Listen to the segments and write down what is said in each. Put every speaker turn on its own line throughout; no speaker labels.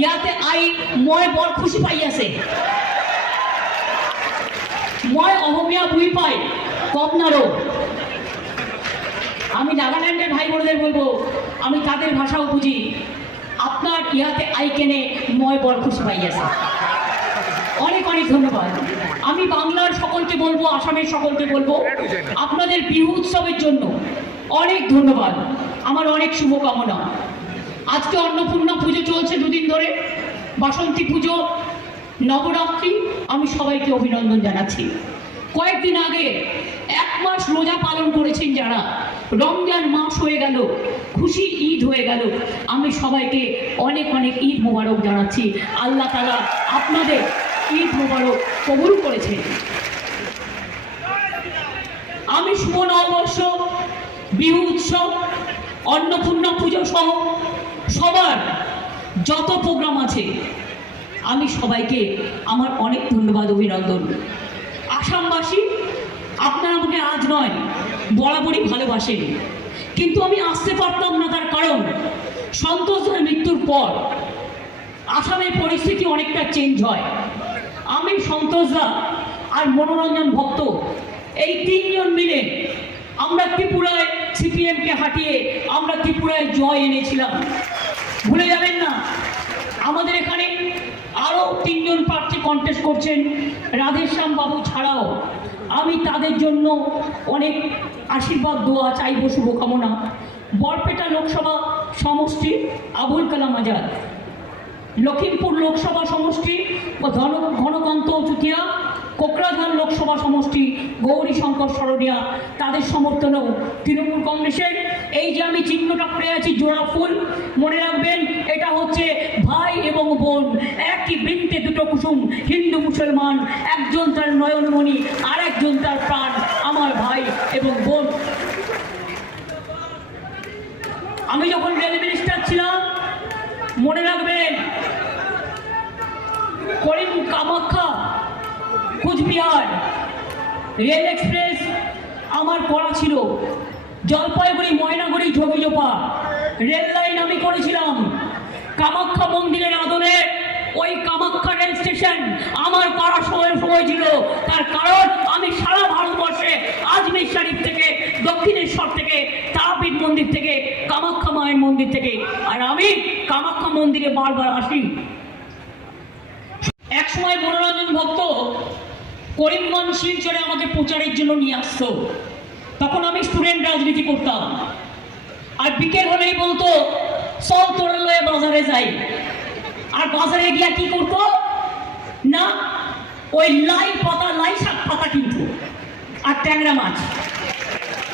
ইয়াতে আই, মই বৰ খুশি পাই আছে। মই অসমীয়া বুঝি পাই, কম নারো আমি নাগাল্যান্ডের ভাই বোনদের বলব, আমি তাদের ভাষাও বুঝি আপনার ইহাতে আই কেনে মই বড় খুশি পাই আছে। অনেক অনেক ধন্যবাদ। আমি বাংলার সকলকে বলব, আসামের সকলকে বলব, আপনাদের বিহু উৎসবের জন্য অনেক ধন্যবাদ। আমার অনেক শুভকামনা। আজকে অন্নপূর্ণা পুজো চলছে দুদিন ধরে। বাসন্তী পুজো, নবরাত্রি, আমি সবাইকে অভিনন্দন জানাচ্ছি। কয়েকদিন আগে এক মাস রোজা পালন করেছেন যারা, রমজান মাস হয়ে গেল, খুশি ঈদ হয়ে গেল, আমি সবাইকে অনেক অনেক ঈদ মোবারক জানাচ্ছি। আল্লাহ তালা আপনাদের ঈদ মোবারক কবুল করেছেন। আমি শুভ নববর্ষ, বিহু উৎসব, অন্নপূর্ণা পুজো সহ সবার যত প্রোগ্রাম আছে, আমি সবাইকে আমার অনেক ধন্যবাদ, অভিনন্দন। আসামবাসী, আপনারা আমাকে আজ নয়, বরাবরই ভালোবাসেন। কিন্তু আমি আসতে পারতাম না তার কারণ সন্তোষের মৃত্যুর পর আসামের পরিস্থিতি অনেকটা চেঞ্জ হয়। আমি সন্তোষদা আর মনোরঞ্জন ভক্ত, এই তিনজন মিলে আমরা ত্রিপুরায় সিপিএমকে হাঁটিয়ে আমরা ত্রিপুরায় জয় এনেছিলাম। ভুলে যাবেন না। আমাদের এখানে আরও তিনজন প্রার্থী কন্টেস্ট করছেন রাধেশ্যাম বাবু ছাড়াও। আমি তাদের জন্য অনেক আশীর্বাদ, দোয়া চাইব, শুভকামনা। বরপেটা লোকসভা সমষ্টি, আবুল কালাম আজাদ। লখিমপুর লোকসভা সমষ্টি বা ঘন, ঘনকান্ত চুতিয়া। কোকরাঝাড় লোকসভা সমষ্টি গৌরী শঙ্কর সরণিয়া। তাদের সমর্থনেও তৃণমূল কংগ্রেসের এই যে আমি চিহ্নটা পড়ে আছি, জোড়া ফুল, মনে রাখবেন, এটা হচ্ছে ভাই এবং বোন। একই বৃন্তে দুটো কুসুম, হিন্দু, মুসলমান, একজন তার নয়নমণি আর একজন তার প্রাণ, আমার ভাই এবং বোন। আমি যখন রেল মিনিস্টার ছিলাম, মনে রাখবেন, করিম কামাখ্যা, কুচবিহার, রেল এক্সপ্রেস আমার করা ছিল। জলপাইগুড়ি, ময়নাগুড়ি ঝগিজোপা রেল লাইন আমি করেছিলাম। কামাখ্যা মন্দিরের আদলে ওই কামাখ্যা রেল স্টেশন আমার করার সময় সময় ছিল। তার কারণ আমি সারা ভারতবর্ষে আজমির শরীফ থেকে, দক্ষিণেশ্বর থেকে, তারাপীঠ মন্দির থেকে, কামাখ্যা মায়ের মন্দির থেকে। আর আমি কামাখ্যা মন্দিরে বারবার আসি। এক সময় মনোরঞ্জন ভক্ত করিমগঞ্জ শিলচরে আমাকে প্রচারের জন্য নিয়ে আসতো। তখন আমি স্টুডেন্ট রাজনীতি করতাম। আর বিকেল হলেই বলতো, চল তোরে লয়ে বাজারে যাই। আর বাজারে গিয়া কি করতো? না, ওই লাই পাতা লাই শাক পাতা কিন্তু। আর ট্যাংরা মাছ।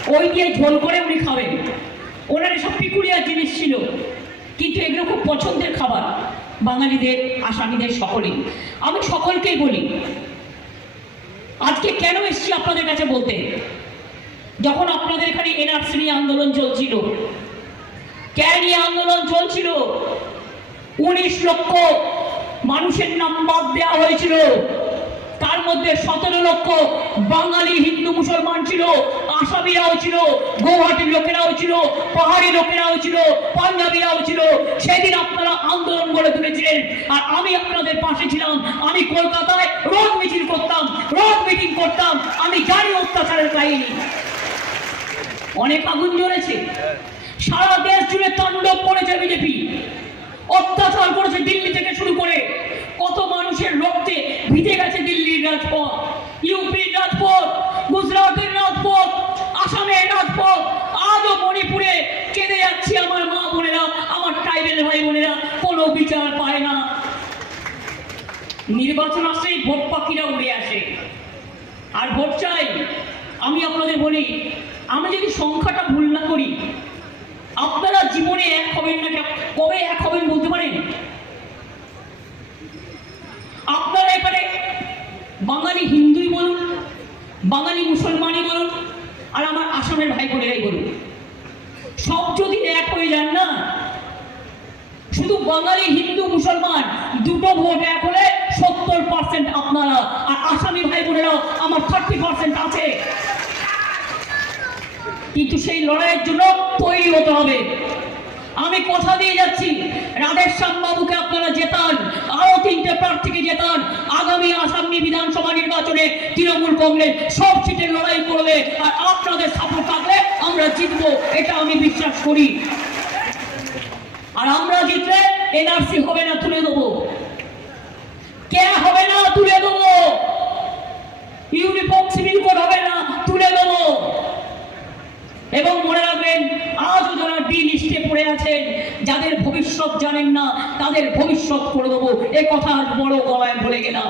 ওই দিয়ে ঝোল করে উনি খাবেন। ওনার এসব পিকুলিয়া জিনিস ছিল। কিন্তু এগুলো খুব পছন্দের খাবার। বাঙালিদের, আসামিদের সকলেই আমি সকলকেই বলি, আজকে কেন এসছি আপনাদের কাছে বলতে? যখন আপনাদের এখানে এনআরসি আন্দোলন চলছিল ক্যা নিয়ে আন্দোলন চলছিল, উনিশ লক্ষ মানুষের নাম বাদ দেওয়া হয়েছিল। তার মধ্যে সতেরো লক্ষ বাঙালি, হিন্দু, মুসলমান ছিল, আসামিরাও ছিল, গৌহাটির লোকেরাও ছিল, পাহাড়ি লোকেরাও ছিল, পাঞ্জাবিরাও ছিল। সেদিন আপনারা আন্দোলন গড়ে তুলেছিলেন। আর আমি আপনাদের পাশে ছিলাম। আমি কলকাতায় রোজ মিছিল করতাম রোজ মিটিং করতাম। আমি জানি অত্যাচারের কাহিনী। অনেক আগুন জ্বলেছে। সারা দেশ জুড়ে তাণ্ডব করেছে বিজেপি। অত্যাচার করেছে দিল্লি থেকে শুরু করে কত মানুষের রক্তে ভিজে গেছে দিল্লির রাজপথ। ইউপির রাজপথ, গুজরাটের রাজপথ, আসামের রাজপথ, আজও মণিপুরে কেঁদে যাচ্ছে আমার মা বোনেরা, আমার ট্রাইবেল ভাই বোনেরা, কোনো বিচার পায় না। নির্বাচন আসলেই ভোট পাখিরা উড়ে আসে। আর ভোট চাই আমি আপনাদের বলি, আমি যদি সংখ্যাটা ভুল না করি, আপনারা জীবনে এক হবেন না কবে এক হবেন বলতে পারেন? আপনারা এখানে বাঙালি হিন্দুই বলুন, বাঙালি মুসলমানই বলুন, আর আমার আসামের ভাই বোনেরাই বলুন। সব যদি এক হয়ে যান না, শুধু বাঙালি, হিন্দু, মুসলমান, দুটো ভোট এক পার্সেন্ট আপনারা। আর আসামি ভাই বোনেরাও আমার থার্টি পার্সেন্ট আছে। কিন্তু সেই লড়াইয়ের জন্য তৈরি হতে হবে। আমি কথা দিয়ে যাচ্ছি। রাধের বাবুকে আপনারা জেতান। আরও তিনটে প্রার্থীকে জেতান। আগামী আসামি বিধানসভা নির্বাচনে তৃণমূল কংগ্রেস সব সিটের লড়াই করবে। আর আপনাদের সাপোর্ট থাকলে আমরা জিতবো, এটা আমি বিশ্বাস করি। আর আমরা জিতলে এনআরসি হবে না, তুলে দেবো। কে হবে না? তুলে দেবো। ইউনিফর্ম সিভিল কোড হবে না? তুলে দেবো। এবং মনে রাখবেন, আজও যারা ডি লিস্টে পড়ে আছেন, যাদের ভবিষ্যৎ জানেন না, তাদের ভবিষ্যৎ করে দেবো। এ কথা বড় গলায় বলে গেলাম।